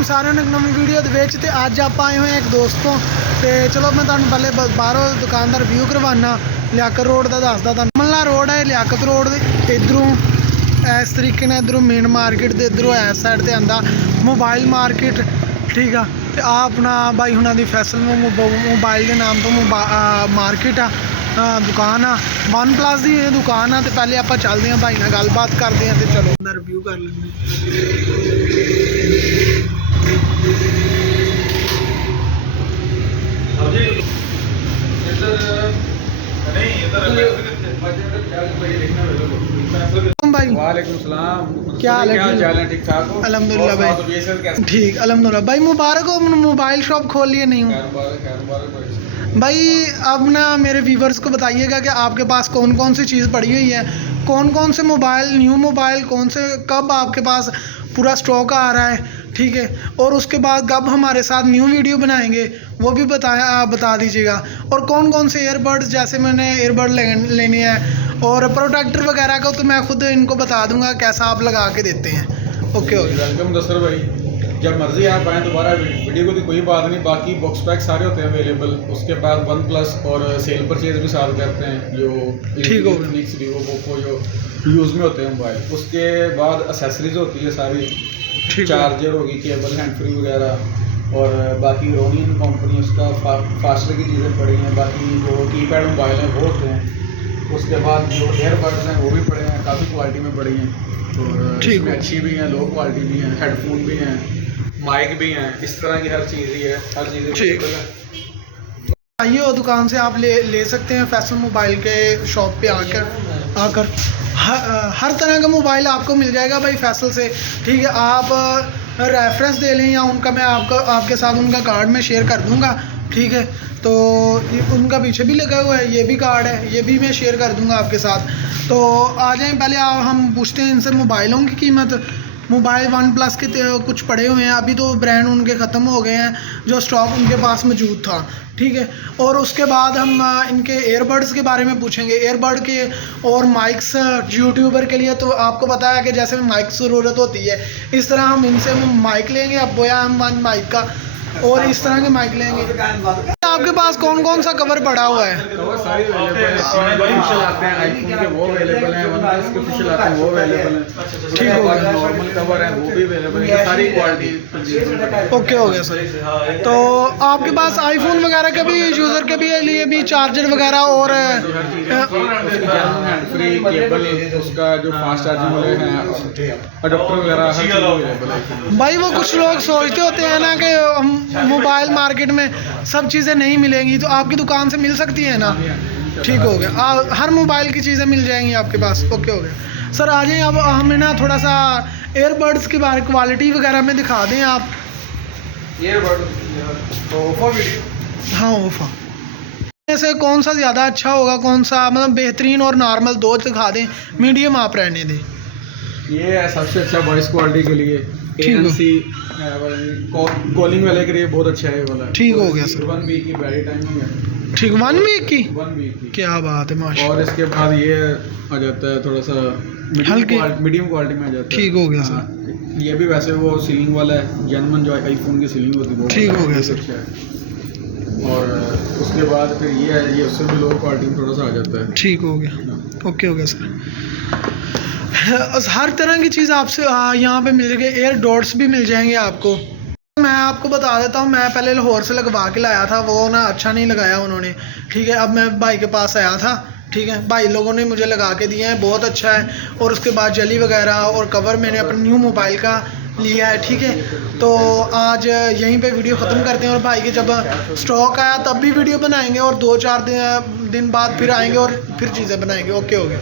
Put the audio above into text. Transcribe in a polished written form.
वालेकुम सारे ने नवी वीडियो ਦੇ अज आप आए हुए एक दोस्तों तो चलो मैं तुहानू पहले बाहरों दुकान का रिव्यू करवाना। लियाकत रोड का दसदा तुहानू मल्ला रोड है लियाकत रोड इधरों इस तरीके ने इधरों मेन मार्केट के इधरों इस साइड से आंदा मोबाइल मार्केट ठीक है। तो आ अपना भाई हुणां दी फैसल मोबाइल के नाम तो मार्केट आ दुकान आ वन प्लस की दुकान आ। तो पहले आप चलते हैं भाई नाल गलबात करते हैं तो चलो रिव्यू कर भाई। वालेकुम सलाम, क्या हाल है? ठीक ठाक हो? अल्हम्दुलिल्लाह भाई ठीक अल्हम्दुलिल्लाह भाई। मुबारक हो मोबाइल शॉप खोल लिए नहीं हो भाई। अब ना मेरे व्यूवर्स को बताइएगा कि आपके पास कौन कौन सी चीज़ पड़ी हुई है, कौन कौन से मोबाइल न्यू मोबाइल कौन से कब आपके पास पूरा स्टॉक आ रहा है ठीक है। और उसके बाद कब हमारे साथ न्यू वीडियो बनाएंगे वो भी बता दीजिएगा। और कौन कौन से ईयरबड्स जैसे मैंने ईयरबड लेने हैं और प्रोटेक्टर वगैरह का तो मैं खुद इनको बता दूंगा कैसा आप लगा के देते हैं। ओके वेलकम दसर भाई, जब मर्जी आप आएँ दोबारा वीडियो को तो कोई बात नहीं। बाकी बॉक्स पैक सारे होते हैं अवेलेबल। उसके बाद वन प्लस और सेल परचेज भी साथ करते हैं जो ठीक हो वीवो पोको जो यूज़ में होते हैं मोबाइल। उसके बाद एसेसरीज होती है सारी, चार्जर होगी, केबल हैंड फ्री वगैरह। और बाकी रोनियन कंपनी उसका फास्टर की चीज़ें पड़ी हैं। बाकी जो कीपैड मोबाइल हैं वो होते हैं। उसके बाद जो एयरबड्स हैं वो भी पड़े हैं, काफ़ी क्वालिटी में पड़ी हैं और ठीक में अच्छी भी हैं, लो क्वालिटी भी हैं, हेडफोन भी हैं, माइक भी हैं, इस तरह की हर चीज़ ही है, हर चीज़ अवेलेबल है। आइए और दुकान से आप ले सकते हैं फैसल मोबाइल के शॉप पे आकर हर तरह का मोबाइल आपको मिल जाएगा भाई फैसल से ठीक है। आप रेफरेंस दे लें या उनका मैं आपके साथ उनका कार्ड में शेयर कर दूंगा ठीक है। तो उनका पीछे भी लगा हुआ है, ये भी कार्ड है, ये भी मैं शेयर कर दूंगा आपके साथ। तो आ जाएं पहले हम पूछते हैं इनसे मोबाइलों की कीमत। मोबाइल वन प्लस के कुछ पड़े हुए हैं, अभी तो ब्रांड उनके ख़त्म हो गए हैं जो स्टॉक उनके पास मौजूद था ठीक है। और उसके बाद हम इनके एयरबड्स के बारे में पूछेंगे, एयरबड के और माइक्स यूट्यूबर के लिए। तो आपको पता है कि जैसे माइक ज़रूरत होती है इस तरह हम इनसे माइक लेंगे। अब बोया हम वन माइक का और इस तरह के माइक लेंगे। आपके पास कौन कौन सा कवर पड़ा हुआ है? कवर सारे अवेलेबल आते हैं, आईफोन के वो अवेलेबल हैं, वन प्लस के ऑफिशियल आते हैं वो अवेलेबल हैं ठीक हो गया। नॉर्मल कवर है वो भी अवेलेबल है, सारी क्वालिटी ओके हो गया सर। तो आपके पास आईफोन वगैरह के भी यूज़र के भी लिए भी चार्जर वगैरह और हैंड फ्री केबल उसका जो फास्ट चार्जिंग वाले हैं अडोप्टर वगैरह हर चीज़ अवेलेबल है भाई। वो कुछ लोग सोचते होते हैं ना कि मोबाइल मार्केट में सब चीज़ें नहीं मिलेंगी, तो आपकी दुकान से मिल सकती है ना। ठीक हो गया, हर मोबाइल की चीज़ें मिल जाएंगी आपके पास। ओके हो गया सर। आ जाइए अब हमें ना थोड़ा सा एयरबड्स की बारे क्वालिटी वगैरह में दिखा दें आप। हाँ ओफा से कौन सा ज़्यादा अच्छा होगा, कौन सा मतलब बेहतरीन और नॉर्मल दो दिखा दें, मीडियम आप रहने दें। ये है सबसे अच्छा वॉइस क्वालिटी के लिए, कॉलिंग वाले के लिए बहुत अच्छा है वाला। ठीक हो गया सर। 1 वीक की बैटरी टाइमिंग है ठीक 1 वीक की 1 वीक की क्या बात है माशा। और इसके बाद ये आ जाता है थोड़ा सा मीडियम क्वालिटी में आ जाता है। ठीक हो गया सर। ये भी वैसे वो सीलिंग वाला है, जेन्युइन जो आईफोन की सीलिंग होती है ठीक हो गया सर। अच्छा है। और उसके बाद फिर ये है, ये उससे भी लो क्वालिटी में थोड़ा सा आ जाता है। ठीक हो गया ओके हो गया सर। हर तरह की चीज़ आपसे यहाँ पे मिल जाएगी, एयर डॉट्स भी मिल जाएंगे आपको। मैं आपको बता देता हूँ, मैं पहले लाहौर से लगवा के लाया था, वो ना अच्छा नहीं लगाया उन्होंने ठीक है। अब मैं भाई के पास आया था ठीक है, भाई लोगों ने मुझे लगा के दिए हैं, बहुत अच्छा है। और उसके बाद जली वगैरह और कवर मैंने अपने न्यू मोबाइल का लिया है ठीक है। तो आज यहीं पे वीडियो ख़त्म करते हैं और भाई के जब स्टॉक आया तब भी वीडियो बनाएंगे और 2-4 दिन बाद फिर आएंगे और फिर चीज़ें बनाएंगे। ओके हो गया।